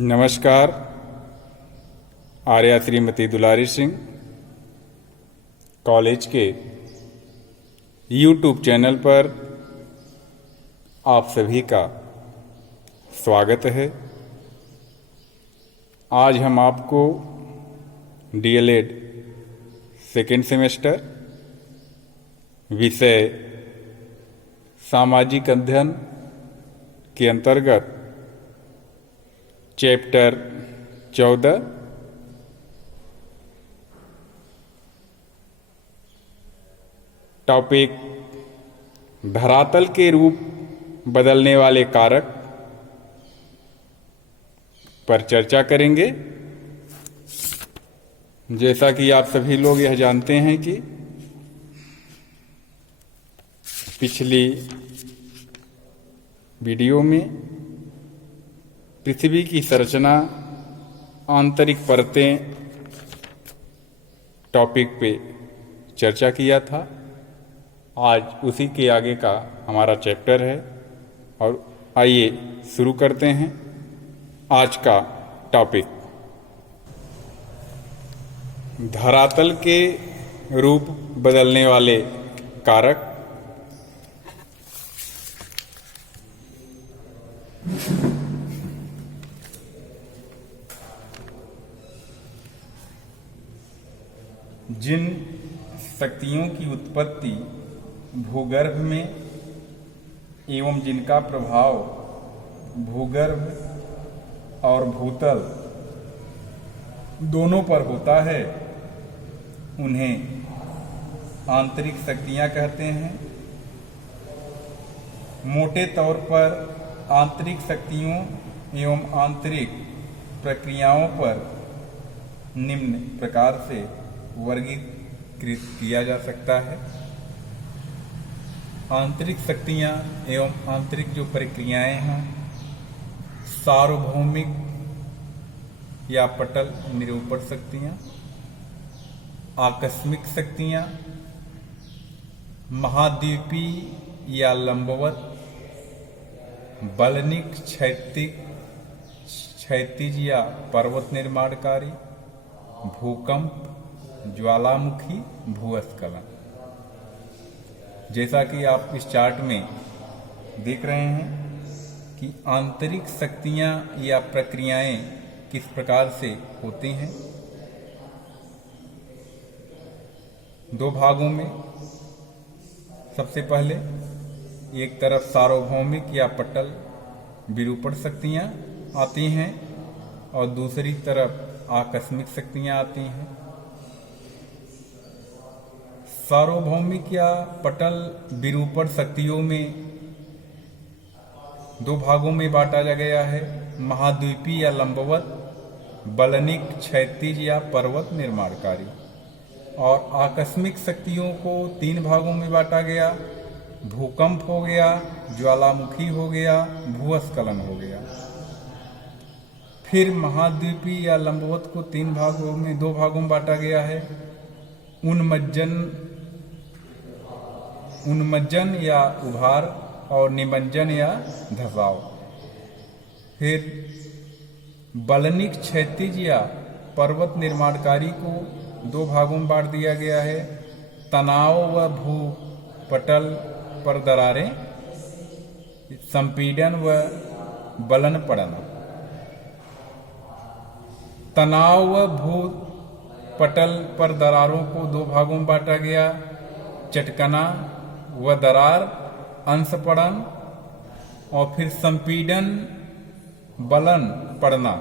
नमस्कार। आर्या श्रीमती दुलारी सिंह कॉलेज के YouTube channel पर आप सभी का स्वागत है। आज हम आपको DLED सेकेंड सेमेस्टर विषय सामाजिक अध्ययन के अंतर्गत चैप्टर 14 टॉपिक धरातल के रूप बदलने वाले कारक पर चर्चा करेंगे। जैसा कि आप सभी लोग यह जानते हैं कि पिछली वीडियो में पृथ्वी की संरचना आंतरिक परतें टॉपिक पे चर्चा किया था। आज उसी के आगे का हमारा चैप्टर है और आइए शुरू करते हैं आज का टॉपिक। धरातल के रूप बदलने वाले कारक। जिन शक्तियों की उत्पत्ति भूगर्भ में एवं जिनका प्रभाव भूगर्भ और भूतल दोनों पर होता है उन्हें आंतरिक शक्तियां कहते हैं। मोटे तौर पर आंतरिक शक्तियों एवं आंतरिक प्रक्रियाओं पर निम्न प्रकार से वर्गीकृत किया जा सकता है। आंतरिक शक्तियां एवं आंतरिक जो प्रक्रियाएं हैं सार्वभौमिक या पटल निरूपण शक्तियां, आकस्मिक शक्तियां, महाद्वीपीय या लंबवत, बलनिक क्षैतिज या पर्वत निर्माणकारी, भूकंप, ज्वालामुखी, भूस्खलन। जैसा कि आप इस चार्ट में देख रहे हैं कि आंतरिक शक्तियां या प्रक्रियाएं किस प्रकार से होती हैं। दो भागों में सबसे पहले एक तरफ सार्वभौमिक या पटल विरूपण शक्तियां आती हैं और दूसरी तरफ आकस्मिक शक्तियां आती हैं। सार्वभौमिक या पटल विरूपण शक्तियों में दो भागों में बांटा गया है, महाद्वीपीय या लंबवत, बलनिक क्षैतिज या पर्वत निर्माणकारी। और आकस्मिक शक्तियों को तीन भागों में बांटा गया, भूकंप हो गया, ज्वालामुखी हो गया, भूस्खलन हो गया। फिर महाद्वीपीय या लंबवत को दो भागों में बांटा गया है, उन्मज्जन या उभार और निमज्जन या धसाव। फिर बलनिक क्षैतिज या पर्वत निर्माणकारी को दो भागों में बांट दिया गया है, तनाव व भूपटल पर दरारें, संपीड़न व बलन पड़ना। तनाव व भूपटल पर दरारों को दो भागों में बांटा गया, चटकना व दरार, अंशपड़न। और फिर संपीड़न बलन पड़ना।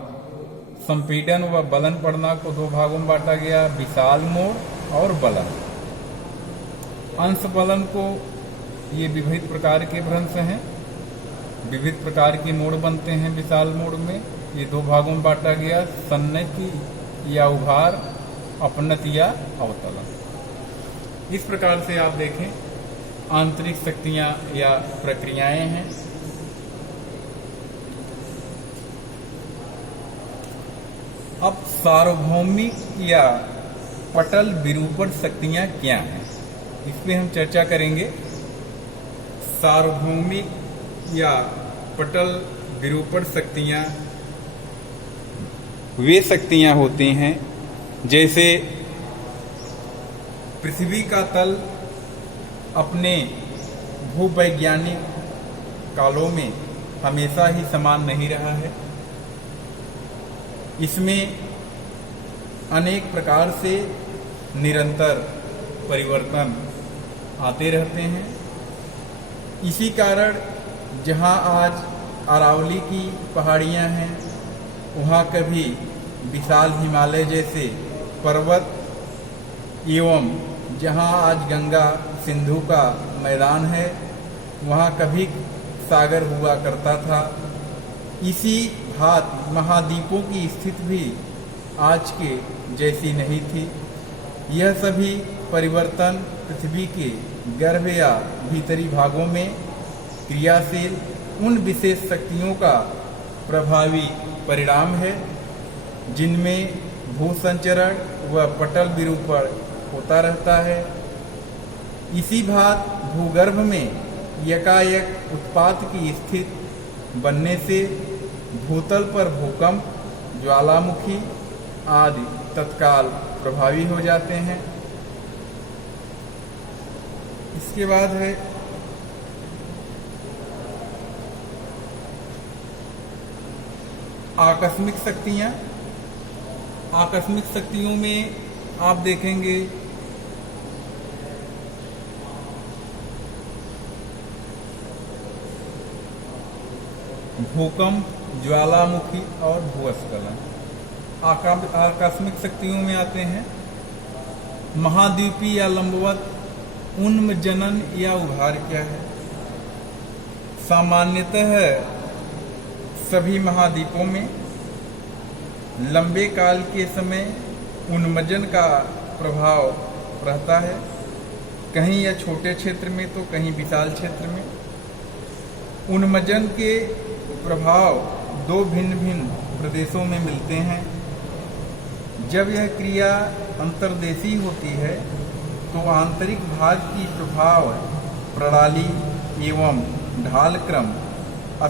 संपीड़न व बलन पड़ना को दो भागों में बांटा गया, विशाल मोड़ और बलन। अंश बलन को ये विविध प्रकार के भ्रंश हैं, विविध प्रकार के मोड़ बनते हैं विशाल मोड़ में। ये दो भागों में बांटा गया, सन्नति या उभार, अपनत या अवतलन। इस प्रकार से आप देखें आंतरिक शक्तियां या प्रक्रियाएं हैं। अब सार्वभौमिक या पटल विरूपण शक्तियां क्या हैं, इस पे हम चर्चा करेंगे। सार्वभौमिक या पटल विरूपण शक्तियां वे शक्तियां होती हैं जैसे पृथ्वी का तल अपने भूवैज्ञानिक कालों में हमेशा ही समान नहीं रहा है। इसमें अनेक प्रकार से निरंतर परिवर्तन आते रहते हैं। इसी कारण जहां आज अरावली की पहाड़ियां हैं, वहां कभी विशाल हिमालय जैसे पर्वत एवं जहां आज गंगा सिंधु का मैदान है, वहां कभी सागर हुआ करता था। इसी भांति महाद्वीपों की स्थिति भी आज के जैसी नहीं थी। यह सभी परिवर्तन पृथ्वी के गर्भ या भीतरी भागों में क्रियाशील उन विशेष शक्तियों का प्रभावी परिणाम है जिनमें भूसंचरण व पटल विरूपण होता रहता है। इसी भांति भूगर्भ में यकायक उत्पात की स्थिति बनने से भूतल पर भूकंप, ज्वालामुखी आदि तत्काल प्रभावी हो जाते हैं। इसके बाद है आकस्मिक शक्तियां। आकस्मिक शक्तियों में आप देखेंगे भूकंप, ज्वालामुखी और भूस्खलन। आकस्मिक शक्तियों में आते हैं महाद्वीपीय या लंबवत उन्मजनन या उभार क्या है। सामान्यतः सभी महाद्वीपों में लंबे काल के समय उन्मजन का प्रभाव रहता है, कहीं या छोटे क्षेत्र में तो कहीं विशाल क्षेत्र में। उन्मजन के प्रभाव दो भिन्न भिन्न प्रदेशों में मिलते हैं। जब यह क्रिया अंतर्देशीय होती है तो आंतरिक भाग की प्रभाव प्रणाली एवं ढाल क्रम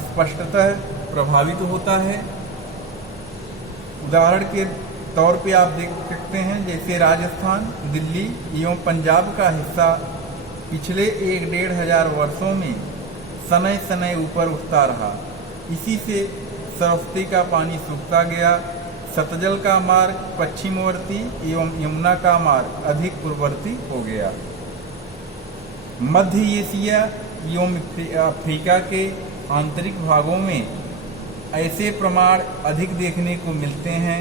स्पष्टतः प्रभावित होता है। उदाहरण के तौर पे आप देख सकते हैं जैसे राजस्थान, दिल्ली एवं पंजाब का हिस्सा पिछले 1-1.5 वर्षों में सनय सनय ऊपर उठता रहा। इसी से सरस्वती का पानी सूखता गया, सतजल का मार्ग पश्चिमवर्ती एवं यमुना का मार्ग अधिक पूर्ववर्ती हो गया। मध्य एशिया एवं अफ्रीका के आंतरिक भागों में ऐसे प्रमाण अधिक देखने को मिलते हैं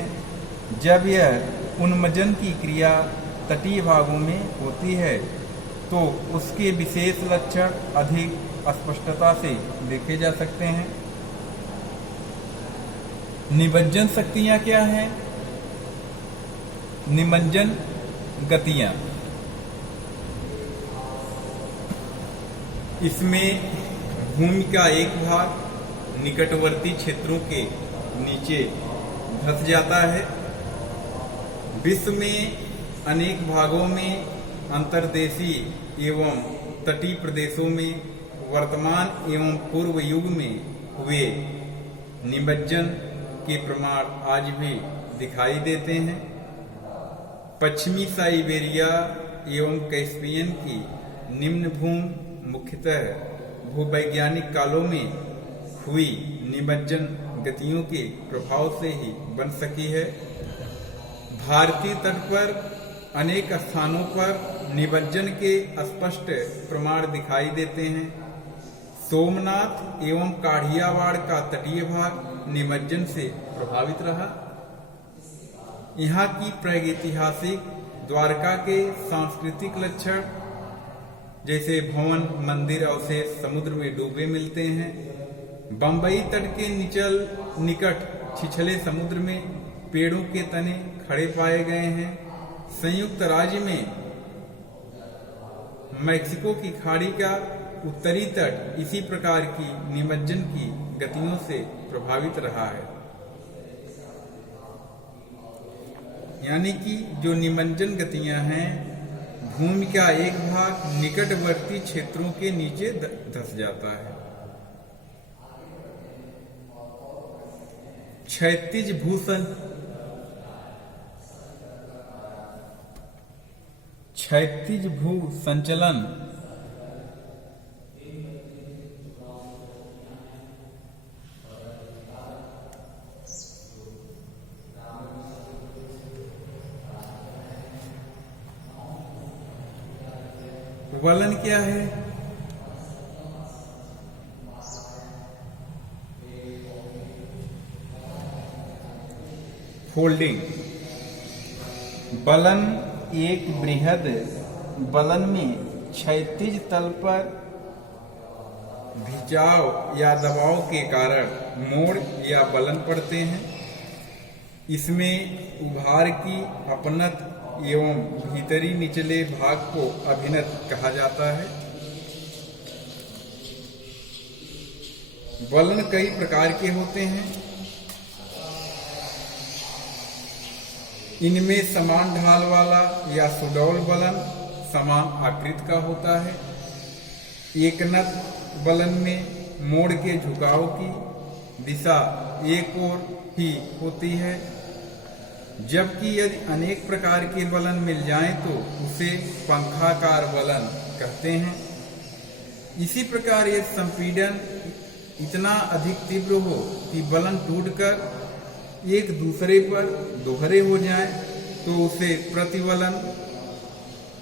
जब यह उन्मजन की क्रिया तटीय भागों में होती है, तो उसके विशेष लक्षण अधिक स्पष्टता से देखे जा सकते हैं। निमज्जन शक्तियां क्या हैं? निमज्जन गतियां, इसमें भूमि का एक भाग निकटवर्ती क्षेत्रों के नीचे धंस जाता है। विश्व में अनेक भागों में अंतर्देशीय एवं तटीय प्रदेशों में वर्तमान एवं पूर्व युग में हुए निमज्जन के प्रमाण आज भी दिखाई देते हैं। पश्चिमी साइबेरिया एवं कैस्पियन की निम्न भूमि मुख्यतः भूवैज्ञानिक कालों में हुई निमज्जन गतियों के प्रभाव से ही बन सकी है। भारतीय तट पर अनेक स्थानों पर निमज्जन के स्पष्ट प्रमाण दिखाई देते हैं। सोमनाथ एवं काठियावाड़ का तटीय भाग निमज्जन से प्रभावित रहा। यहाँ की प्रागैतिहासिक द्वारका के सांस्कृतिक लक्षण जैसे भवन, मंदिर अवशेष समुद्र में डूबे मिलते हैं। बंबई तट के निकट छिछले समुद्र में पेड़ों के तने खड़े पाए गए हैं। संयुक्त राज्य में मैक्सिको की खाड़ी का उत्तरी तट इसी प्रकार की निमज्जन की गतियों से प्रभावित रहा है। यानी कि जो निमज्जन गतियां हैं, भूमि का एक भाग निकटवर्ती क्षेत्रों के नीचे धंस जाता है। क्षैतिज क्षैतिज भू संचलन वलन क्या है? फोल्डिंग। वलन एक बृहद वलन में क्षैतिज तल पर खिंचाव या दबाव के कारण मोड़ या वलन पड़ते हैं। इसमें उभार की अपनत एवं भीतरी निचले भाग को अभिनत कहा जाता है। वलन कई प्रकार के होते हैं। इनमें समान ढाल वाला या सुडौल वलन समान आकृति का होता है। एकनत वलन में मोड़ के झुकाव की दिशा एक ओर ही होती है, जबकि यदि अनेक प्रकार के वलन मिल जाएं तो उसे पंखाकार वलन कहते हैं। इसी प्रकार यदि संपीड़न इतना अधिक तीव्र हो कि वलन टूटकर एक दूसरे पर दोहरे हो जाएं तो उसे प्रतिवलन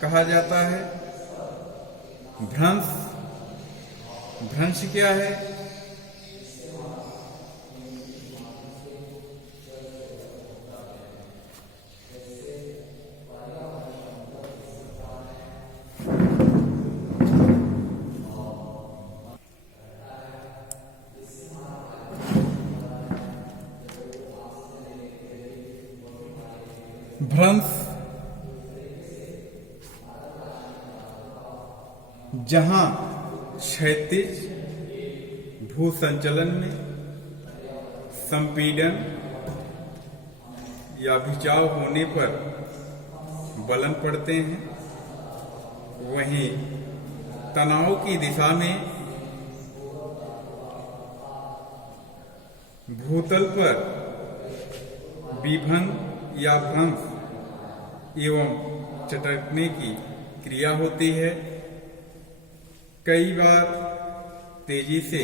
कहा जाता है। भ्रंश। भ्रंश क्या है? भ्रंश जहां क्षैतिज भू संचलन में संपीड़न या खिंचाव होने पर वलन पड़ते हैं, वहीं तनाव की दिशा में भूतल पर विभंग या भ्रंश एवं चटकने की क्रिया होती है। कई बार तेजी से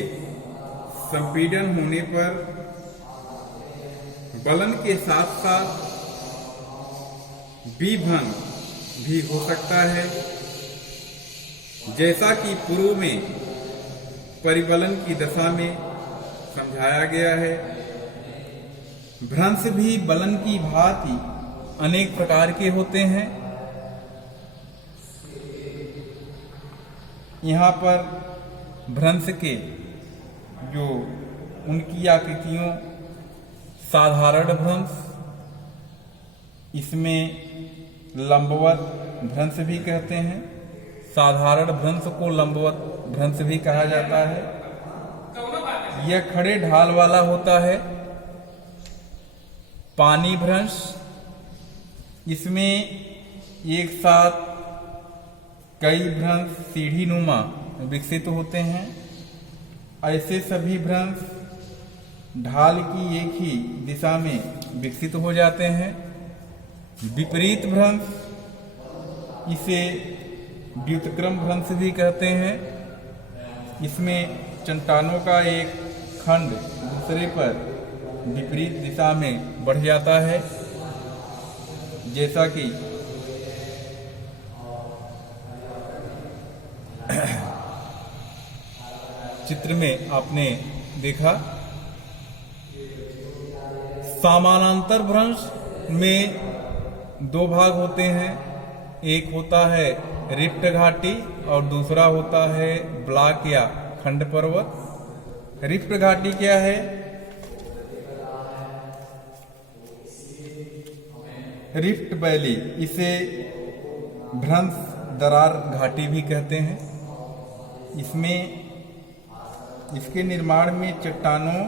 संपीड़न होने पर वलन के साथ साथ विभंग भी हो सकता है, जैसा कि पूर्व में परिवलन की दशा में समझाया गया है। भ्रंश भी वलन की भांति अनेक प्रकार के होते हैं। यहाँ पर भ्रंश के जो उनकी आकृतियों, साधारण भ्रंश, इसमें लंबवत भ्रंश भी कहते हैं। साधारण भ्रंश को लंबवत भ्रंश भी कहा जाता है। यह खड़े ढाल वाला होता है। पानी भ्रंश, इसमें एक साथ कई भ्रंश सीढ़ी नुमा विकसित होते हैं। ऐसे सभी भ्रंश ढाल की एक ही दिशा में विकसित हो जाते हैं। विपरीत भ्रंश, इसे व्युत्क्रम भ्रंश भी कहते हैं। इसमें चट्टानों का एक खंड दूसरे पर विपरीत दिशा में बढ़ जाता है, जैसा कि चित्र में आपने देखा। समानांतर भ्रंश में दो भाग होते हैं। एक होता है रिफ्ट घाटी और दूसरा होता है ब्लॉक या खंड पर्वत। रिफ्ट घाटी क्या है? रिफ्ट वैली, इसे भ्रंश दरार घाटी भी कहते हैं। इसमें इसके निर्माण में चट्टानों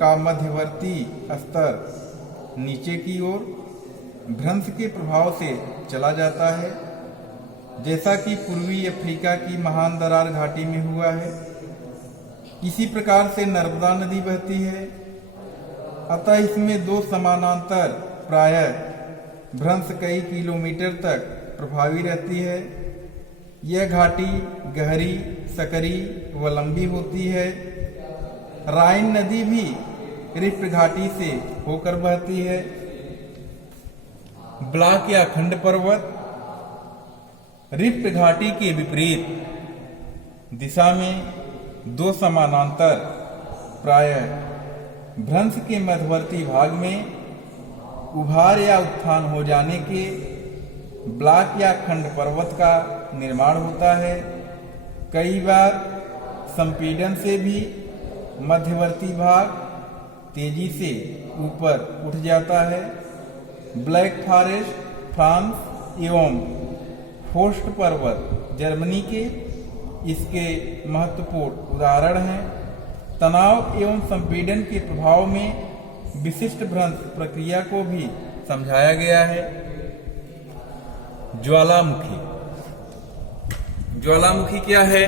का मध्यवर्ती स्तर नीचे की ओर भ्रंश के प्रभाव से चला जाता है, जैसा कि पूर्वी अफ्रीका की महान दरार घाटी में हुआ है। इसी प्रकार से नर्मदा नदी बहती है। अतः इसमें दो समानांतर प्रायः भ्रंश कई किलोमीटर तक प्रभावी रहती है। यह घाटी गहरी, सकरी व लंबी होती है। राइन नदी भी रिफ्ट घाटी से होकर बहती है। ब्लॉक या खंड पर्वत रिफ्ट घाटी के विपरीत दिशा में दो समानांतर प्रायः भ्रंश के मध्यवर्ती भाग में उभार या उत्थान हो जाने के ब्लॉक या खंड पर्वत का निर्माण होता है। कई बार संपीड़न से भी मध्यवर्ती भाग तेजी से ऊपर उठ जाता है। ब्लैक फॉरेस्ट फ्रांस एवं फोस्ट पर्वत जर्मनी के इसके महत्वपूर्ण उदाहरण हैं। तनाव एवं संपीड़न के प्रभाव में विशिष्ट भ्रंश प्रक्रिया को भी समझाया गया है। ज्वालामुखी। ज्वालामुखी क्या है?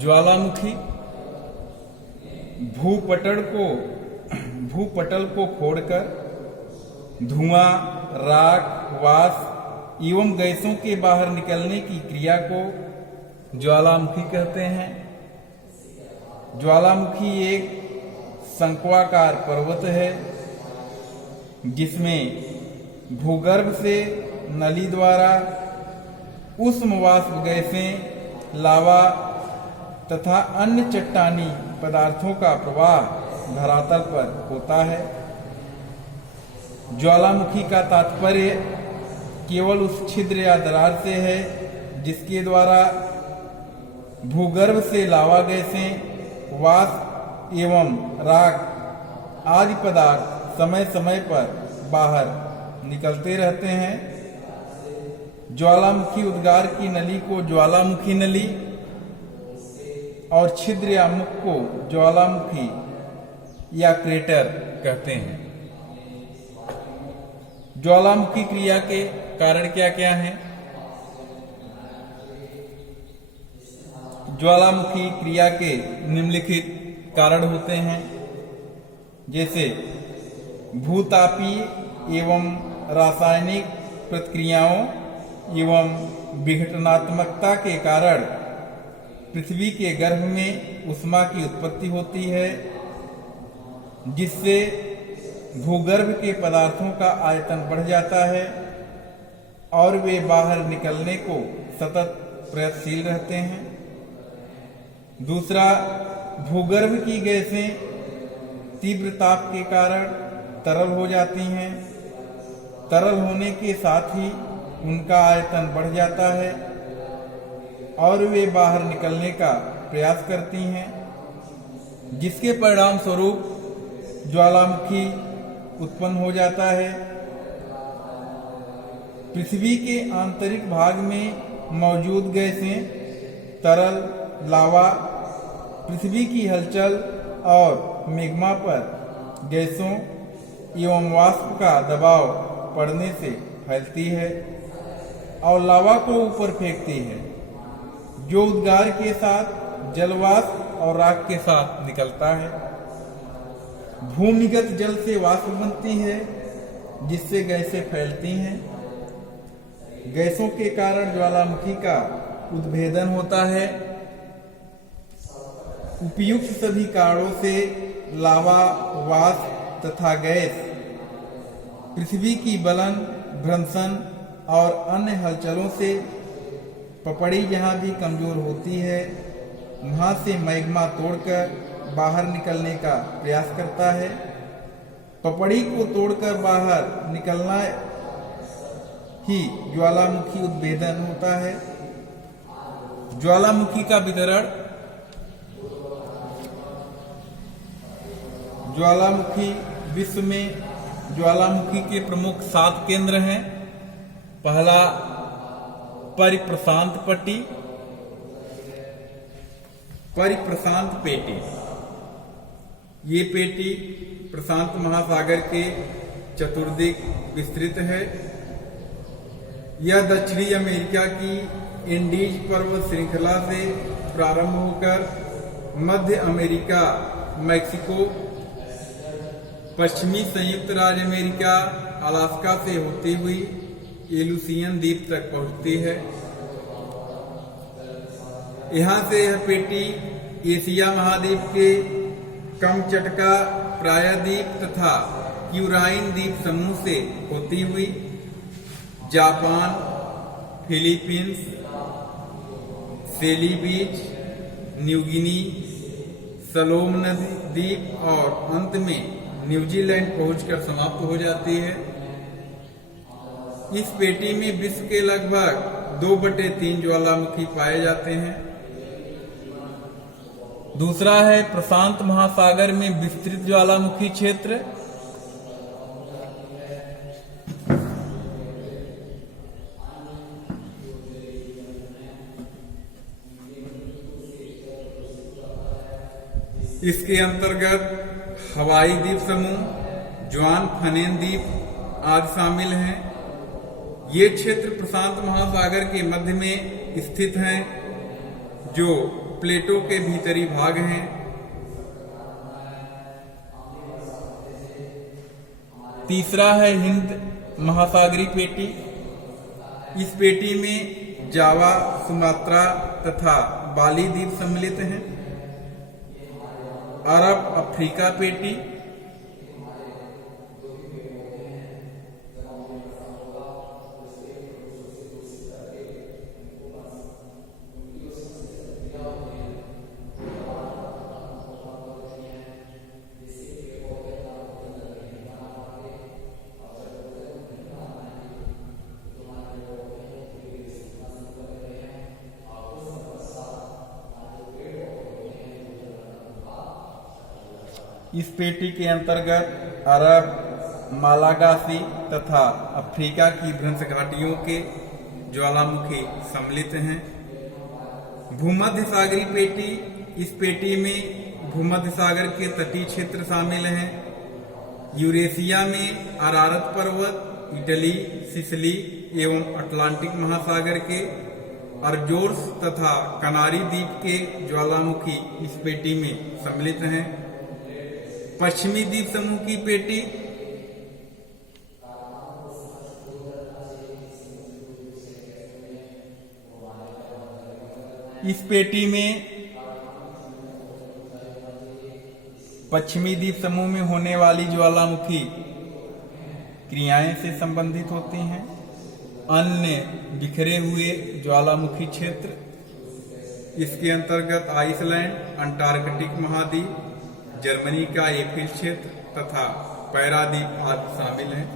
ज्वालामुखी भूपटल को फोड़कर धुआं, राख, वाष्प एवं गैसों के बाहर निकलने की क्रिया को ज्वालामुखी कहते हैं। ज्वालामुखी एक शंक्वाकार पर्वत है जिसमें भूगर्भ से नली द्वारा उष्ण वाष्प गैसें, लावा तथा अन्य चट्टानी पदार्थों का प्रवाह धरातल पर होता है। ज्वालामुखी का तात्पर्य केवल उस छिद्र या दरार से है जिसके द्वारा भूगर्भ से लावा गैसें, वाष्प एवं राख आदि पदार्थ समय समय पर बाहर निकलते रहते हैं। ज्वालामुखी उद्गार की नली को ज्वालामुखी नली और छिद्र या मुख को ज्वालामुखी या क्रेटर कहते हैं। ज्वालामुखी क्रिया के कारण क्या क्या हैं? ज्वालामुखी क्रिया के निम्नलिखित कारण होते हैं, जैसे भूतापीय एवं रासायनिक प्रतिक्रियाओं एवं विघटनात्मकता के कारण पृथ्वी के गर्भ में ऊष्मा की उत्पत्ति होती है, जिससे भूगर्भ के पदार्थों का आयतन बढ़ जाता है और वे बाहर निकलने को सतत प्रयत्नशील रहते हैं। दूसरा, भूगर्भ की गैसें तीव्र ताप के कारण तरल हो जाती हैं। तरल होने के साथ ही उनका आयतन बढ़ जाता है और वे बाहर निकलने का प्रयास करती हैं, जिसके परिणाम स्वरूप ज्वालामुखी उत्पन्न हो जाता है। पृथ्वी के आंतरिक भाग में मौजूद गैसें, तरल, लावा, पृथ्वी की हलचल और मैग्मा पर गैसों एवं वाष्प का दबाव पड़ने से फैलती है और लावा को ऊपर फेंकती है, जो उद्गार के साथ जलवाष्प और राख के साथ निकलता है। भूमिगत जल से वाष्प बनती है, जिससे गैसें फैलती हैं। गैसों के कारण ज्वालामुखी का उद्भेदन होता है। उपयुक्त सभी कारणों से लावा, वाष्प तथा गैस पृथ्वी की बलन, भ्रंशन और अन्य हलचलों से पपड़ी जहाँ भी कमजोर होती है, वहाँ से मैग्मा तोड़कर बाहर निकलने का प्रयास करता है। पपड़ी को तोड़कर बाहर निकलना ही ज्वालामुखी उद्भेदन होता है। ज्वालामुखी का वितरण। ज्वालामुखी विश्व में ज्वालामुखी के प्रमुख 7 केंद्र हैं। पहला, परिप्रशांत पट्टी, परिप्रशांत पेटी। ये पेटी प्रशांत महासागर के चतुर्दिक विस्तृत है। यह दक्षिणी अमेरिका की इंडीज पर्वत श्रृंखला से प्रारंभ होकर मध्य अमेरिका, मैक्सिको, पश्चिमी संयुक्त राज्य अमेरिका, अलास्का से होती हुई एलुसियन द्वीप तक पहुंचती है। यहाँ से यह पेटी एशिया महाद्वीप के कमचटका प्रायद्वीप तथा क्यूराइन द्वीप समूह से होती हुई जापान, फिलीपींस, सेली बीच, न्यूगिनी, सलोमन द्वीप और अंत में न्यूजीलैंड पहुंचकर समाप्त हो जाती है। इस पेटी में विश्व के लगभग 2/3 ज्वालामुखी पाए जाते हैं। दूसरा है प्रशांत महासागर में विस्तृत ज्वालामुखी क्षेत्र। इसके अंतर्गत हवाई द्वीप समूह, ज्वान फनेन द्वीप आदि शामिल हैं। ये क्षेत्र प्रशांत महासागर के मध्य में स्थित हैं, जो प्लेटो के भीतरी भाग हैं। तीसरा है हिंद महासागरीय पेटी। इस पेटी में जावा, सुमात्रा तथा बाली द्वीप सम्मिलित हैं। अरब अफ्रीका पेटी, इस पेटी के अंतर्गत अरब, मालागासी तथा अफ्रीका की भ्रंश घाटियों के ज्वालामुखी सम्मिलित हैं। भूमध्य सागरीय पेटी, इस पेटी में भूमध्य सागर के तटीय क्षेत्र शामिल हैं। यूरेशिया में अरारत पर्वत, इटली, सिसिली एवं अटलांटिक महासागर के अरजोर्स तथा कनारी द्वीप के ज्वालामुखी इस पेटी में सम्मिलित हैं। पश्चिमी द्वीप समूह की पेटी, इस पेटी में पश्चिमी द्वीप समूह में होने वाली ज्वालामुखी क्रियाएं से संबंधित होती हैं। अन्य बिखरे हुए ज्वालामुखी क्षेत्र, इसके अंतर्गत आइसलैंड, अंटार्कटिक महाद्वीप, जर्मनी का एफिल क्षेत्र तथा पैराद्वीप आदि शामिल हैं।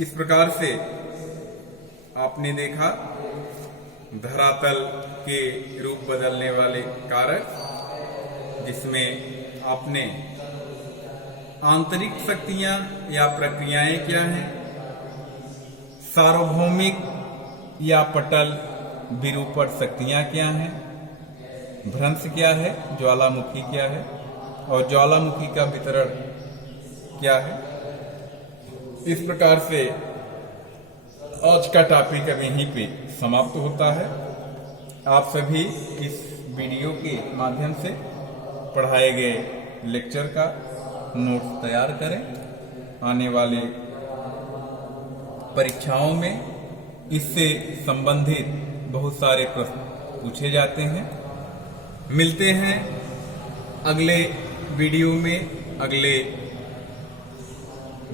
इस प्रकार से आपने देखा धरातल के रूप बदलने वाले कारक, जिसमें आपने आंतरिक शक्तियां या प्रक्रियाएं क्या हैं, सार्वभौमिक या पटल विरूपण शक्तियां क्या हैं, भ्रंश क्या है, ज्वालामुखी क्या है और ज्वालामुखी का वितरण क्या है। इस प्रकार से आज का टॉपिक अब यहीं पे समाप्त होता है। आप सभी इस वीडियो के माध्यम से पढ़ाए गए लेक्चर का नोट्स तैयार करें। आने वाले परीक्षाओं में इससे संबंधित बहुत सारे प्रश्न पूछे जाते हैं। मिलते हैं अगले वीडियो में, अगले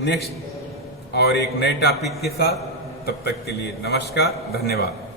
नेक्स्ट और एक नए टॉपिक के साथ। तब तक के लिए नमस्कार, धन्यवाद।